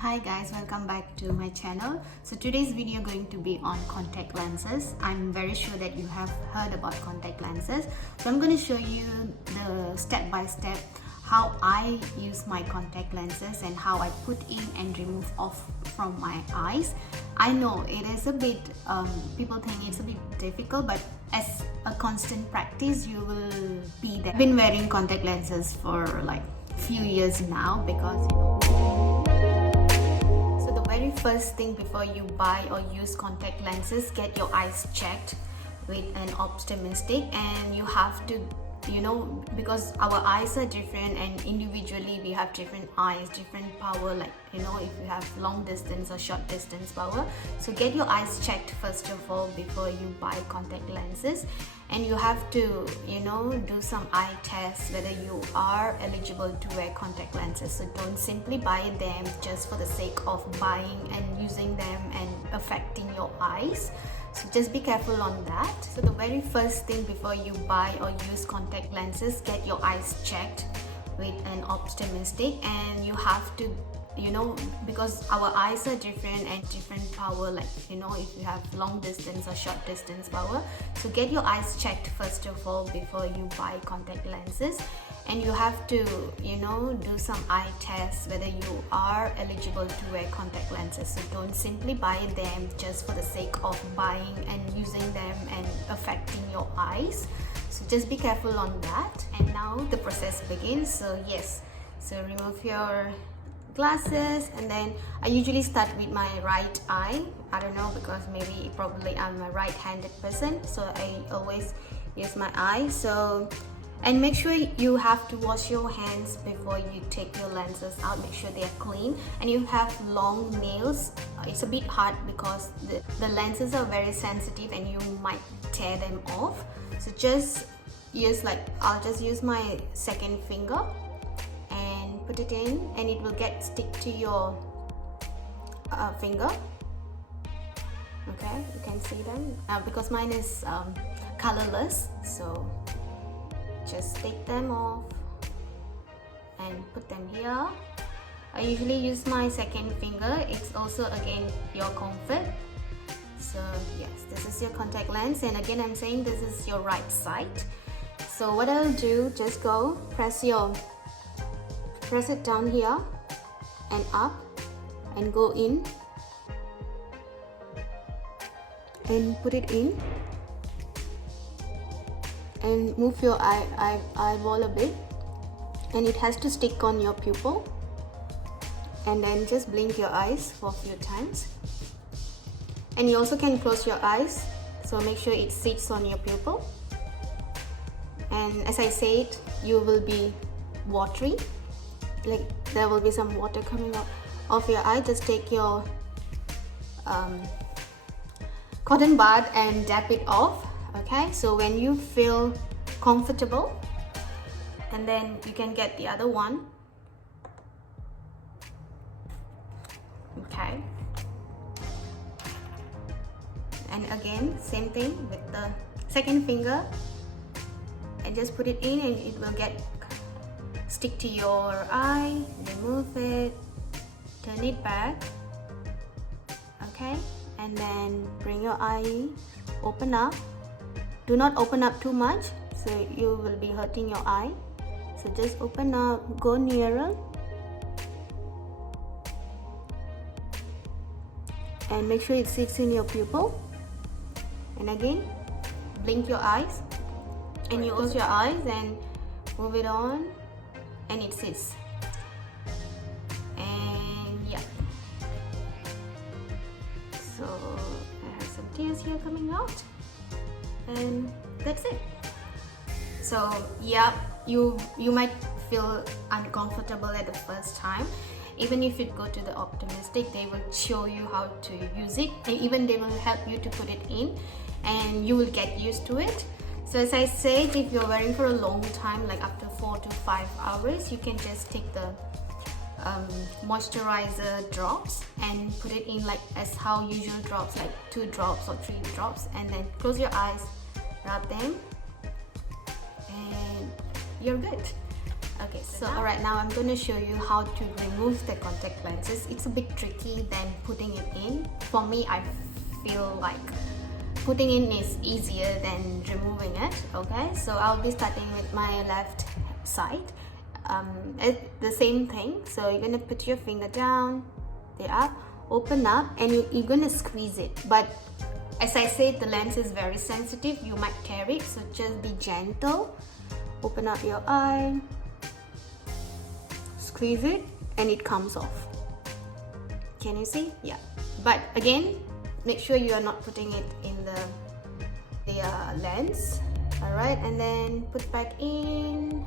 Hi guys, welcome back to my channel. So today's video going to be on contact lenses. I'm very sure that you have heard about contact lenses. So I'm going to show you the step-by-step how I use my contact lenses and how I put in and remove off from my eyes. I know it is a bit, people think it's a bit difficult, but as a constant practice, you will be there. I've been wearing contact lenses for like few years now because very first thing before you buy or use contact lenses, get your eyes checked with an optometrist, and you have to, because our eyes are different and individually we have different eyes, different power, like if you have long distance or short distance power. So get your eyes checked first of all before you buy contact lenses, and you have to do some eye tests whether you are eligible to wear contact lenses. So don't simply buy them just for the sake of buying and using them and affecting your eyes. So just be careful on that. So the very first thing before you buy or use contact lenses, get your eyes checked with an optometrist, and you have to because our eyes are different and different power, like if you have long distance or short distance power. So get your eyes checked first of all before you buy contact lenses, and you have to do some eye tests whether you are eligible to wear contact lenses. So don't simply buy them just for the sake of buying and using them and affecting your eyes. So just be careful on that. And now the process begins. So remove your glasses, and then I usually start with my right eye. I don't know, because probably I'm a right-handed person, so I always use my eye. And make sure you have to wash your hands before you take your lenses out. Make sure they are clean, and you have long nails. It's a bit hard because the lenses are very sensitive and you might tear them off. So just use I'll just use my second finger and put it in, and it will stick to your finger. Okay, you can see them because mine is colorless. So just take them off and put them here. I usually use my second finger. It's also again your comfort. So yes, this is your contact lens, and again I'm saying this is your right side. So what I'll do, just go press it down here and up and go in and put it in, and move your eyeball a bit, and it has to stick on your pupil, and then just blink your eyes for a few times. And you also can close your eyes, so make sure it sits on your pupil. And as I said, you will be watery, like there will be some water coming out of your eye. Just take your cotton bud and dab it off. Okay, so when you feel comfortable, and then you can get the other one. Okay, and again same thing with the second finger, and just put it in, and it will stick to your eye. Remove it, turn it back. Okay, and then bring your eye, open up. Do not open up too much, so you will be hurting your eye. So just open up, go nearer, and make sure it sits in your pupil. And again, blink your eyes, and you close your eyes and move it on, and it sits. And yeah, so I have some tears here coming out, and that's it. So yeah, you might feel uncomfortable at the first time. Even if you go to the optometrist, they will show you how to use it, and even they will help you to put it in, and you will get used to it. So as I said, if you're wearing for a long time, like up to 4 to 5 hours, you can just take the moisturizer drops and put it in as how usual drops, like 2 drops or 3 drops, and then close your eyes, rub them, and you're good. Okay, so alright, now I'm going to show you how to remove the contact lenses. It's a bit tricky than putting it in. For me, I feel like putting in is easier than removing it. Okay, so I'll be starting with my left side. It's the same thing. So you're going to put your finger down, there, open up, and you're going to squeeze it. But as I said, the lens is very sensitive, you might tear it, so just be gentle. Open up your eye, squeeze it, and it comes off. Can you see? Yeah. But again, make sure you are not putting it in the lens. Alright, and then put back in.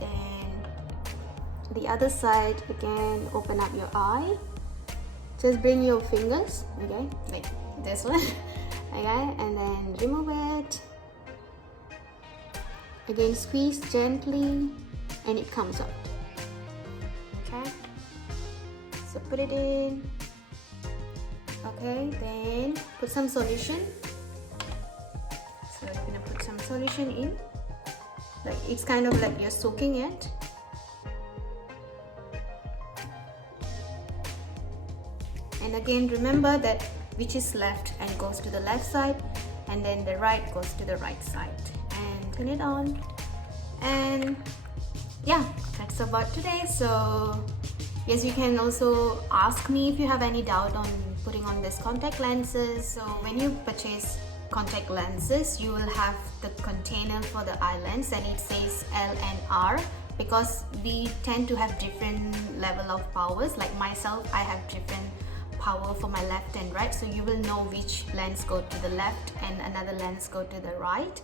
Then the other side, again, open up your eye. Just bring your fingers, okay, like this one, okay, and then remove it. Again, squeeze gently, and it comes out. Okay, so put it in. Okay, then put some solution. So you're gonna put some solution in. Like it's kind of like you're soaking it. And again, remember that which is left and goes to the left side, and then the right goes to the right side. And turn it on. And yeah, that's about today. So yes, you can also ask me if you have any doubt on putting on this contact lenses. So when you purchase contact lenses, you will have the container for the eye lens, and it says L and R, because we tend to have different level of powers. Like myself, I have different power for my left and right, so you will know which lens go to the left and another lens go to the right.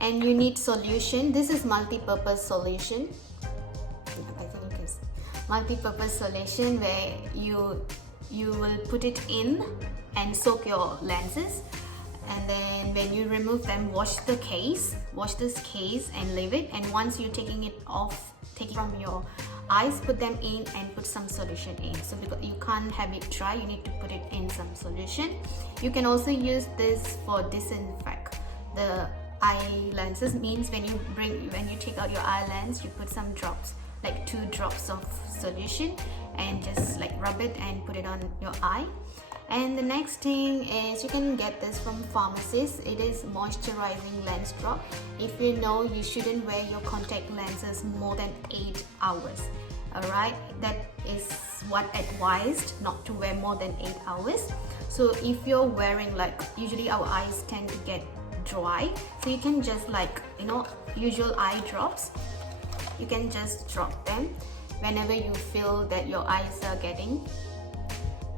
And you need solution. This is multi-purpose solution. I think you can see. Multi-purpose solution where you will put it in and soak your lenses, and then when you remove them, wash this case and leave it. And once you're taking it off, take it from your eyes, put them in and put some solution in. So because you can't have it dry, you need to put it in some solution. You can also use this for disinfect the eye lenses. Means when you take out your eye lens, you put some drops, like 2 drops of solution, and just like rub it and put it on your eye. And the next thing is, you can get this from pharmacies. It is moisturizing lens drop. If you know, you shouldn't wear your contact lenses more than 8 hours. Alright, that is what advised, not to wear more than 8 hours. So if you're wearing, like usually our eyes tend to get dry, so you can just like, you know, usual eye drops, you can just drop them whenever you feel that your eyes are getting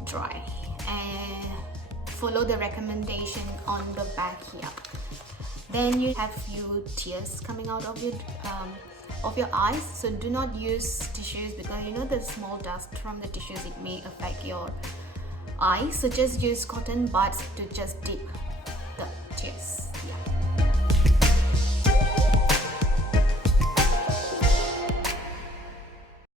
dry. And follow the recommendation on the back here. Then you have few tears coming out of your eyes, so do not use tissues, because you know the small dust from the tissues, it may affect your eyes. So just use cotton buds to just dip the tears.